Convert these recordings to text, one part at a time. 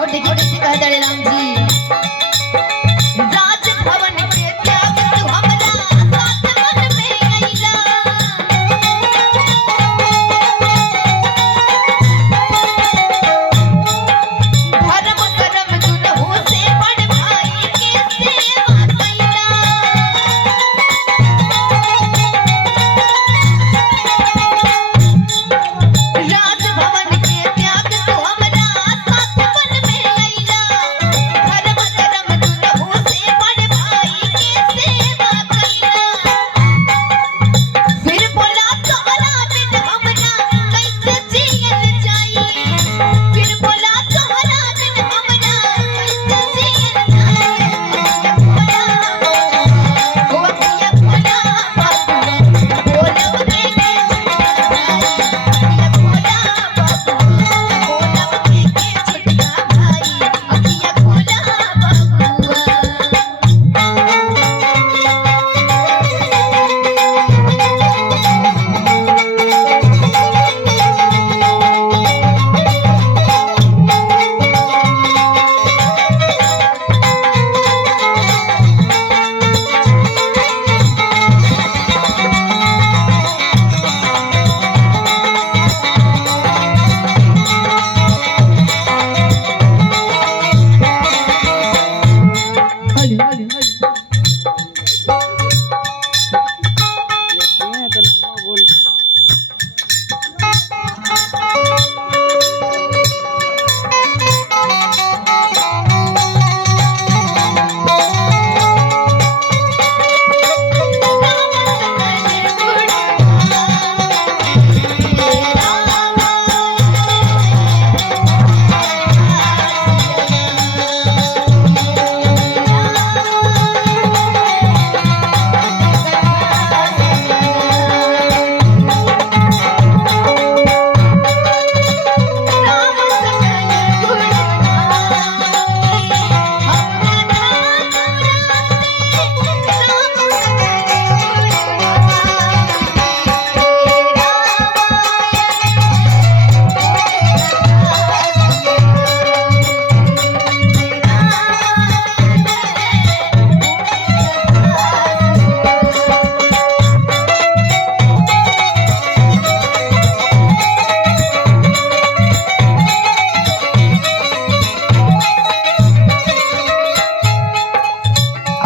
और देखिए किसी का दड़े राम जी राजभवन के त्याग तू हमरा साथ मन में अइला धर्म करम दुनहु से बड़ भाई के सेवा कइला राजभवन के त्याग तू हमरा साथ मन में अइला धर्म करम दुनहु से बड़ भाई के सेवा कइला फिर बोला तोहरा बिन हमरा कैसे जियल जाई फिर बोला तोहरा बिन हमरा कैसे जियल जाई बोला ओ अखिया बोला बाबू बोलब के छुटका भाई अखिया बोला बाबू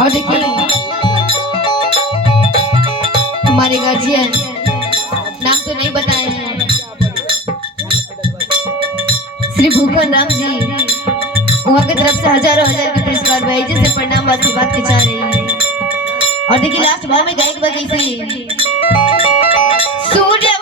और देखिए हमारे गार्जियन नाम तो नहीं बताए हैं श्री भूपन राम जी वहाँ की तरफ से हजारों हजार के पुरस्कार भेजे से प्रणाम आशीर्वाद के चाह रही है। और देखिए लास्ट भाव में गायक बजे से सूर्य